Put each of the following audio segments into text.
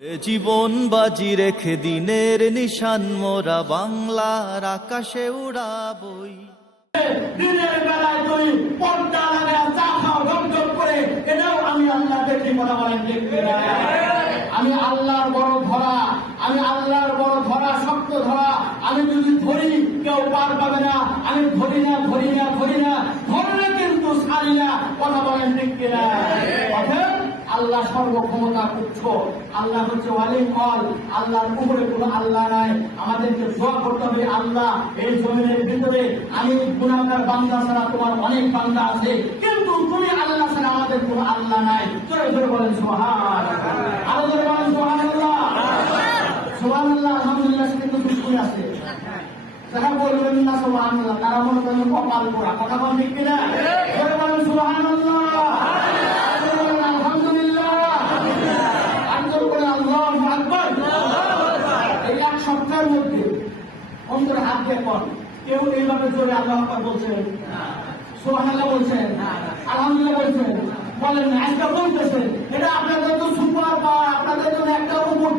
এ জীবন বাজি রেখে দিনের নিশান মোরা বাংলার আকাশে উড়াবই। দিনের বেলায় তুই পর্দা লাগায় চা খাও ঢক করে, এটাও আমি আল্লাহ দেখি মনে বলেন দেখতে। আমি আল্লাহর বড় ধরা, আমি আল্লাহর বড় ধরা, শক্ত ধরা। আমি যদি ধরি কেউ পার পাবে না। আমি ধরি না ধরি না ধরি না, ধরলে কিন্তু ছাড়ি না। কথা বলেন ঠিক কিনা? আল্লাহ সর্বক্ষমতা উচ্চ, আল্লাহ হচ্ছে ওয়ালিম অল, আল্লাহর উপরে কোনো আল্লাহ নাই। আমাদেরকে দোয়া করতে হবে, আল্লাহ এই জমিনের ভিতরে আমি গুনাহগার বান্দা ছাড়া তোমার অনেক বান্দা আছে, কিন্তু তুমি আল্লাহ ছাড়া আমাদের কোনো আল্লাহ নাই। জোরে জোরে বলেন সুবহান, আরো জোরে বলেন সুবহানাল্লাহ। সুবহানাল্লাহ, আলহামদুলিল্লাহ, কিন্তু দুঃখই আছে যারা বলবেন না সুবহানাল্লাহ, তারা মনে করেন কপাল পোড়া। কথা বলেন ঠিক কিনা? জোরে বলেন সুবহানাল্লাহ। সপ্তাহের মধ্যে অন্তরে হাত দিয়ে পড়, কেউ এইভাবে জোরে আল্লাহ আকবার বলছেন, সুবহানাল্লাহ বলছেন, আলহামদুলিল্লাহ বলছেন, বলেন না। আজকে বলতেছেন, এটা আপনাদের তো সুপার বা আপনাদের জন্য একটা উপর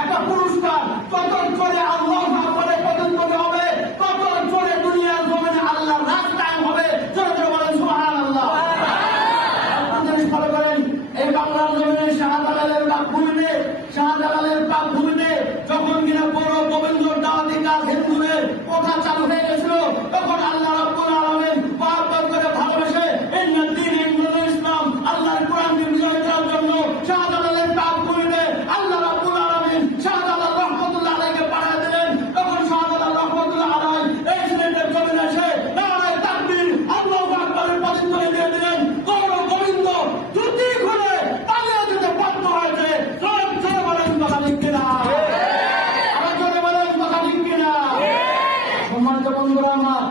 একটা পুরস্কার। কত জোরে আল্লাহ আকবারে পতন করতে হবে, কত জোরে দুনিয়ার জমিনে আল্লাহর রাজ কায়েম হবে। জোরে জোরে বলেন সুবহানাল্লাহ। আপনাদের ফলো করেন, এই বাংলার জমিনে শাহজালালের বাপ ভূমিতে, শাহজালালের বাপ ভূমিতে যখন কিনা বড় গোবিন্দ দাওয়াতি কাজ হিন্দুদের কথা চালু হয়ে গেছিল, তখন আল্লাহ রাব্বুল আলামিন বারবার করে ভালোবেসে ইন্না দ্বীন ইনদাল ইসলাম, আল্লাহর কোরআনকে বিজয় করার জন্য শাহজালালের বাপ ভূমিতে আল্লাহ রাব্বুল আলামিন শাহজালাল রহমাতুল্লাহ আলাইহিকে পাঠিয়ে দিলেন। তখন শাহজালাল রহমাতুল্লাহ আলাইহি এই সিলেটের জমিনে এসে নারায়ে তাকবীর, আল্লাহু আকবারের প্রতিধ্বনি দিয়ে দিলেন। বড় গোবিন্দ দুটি খুলে পালিয়ে যেতে বাধ্য হয়েছে। জোরে জোরে বলেন কথা ঠিক কিনা? সম্মানিত বন্ধুরা আমার,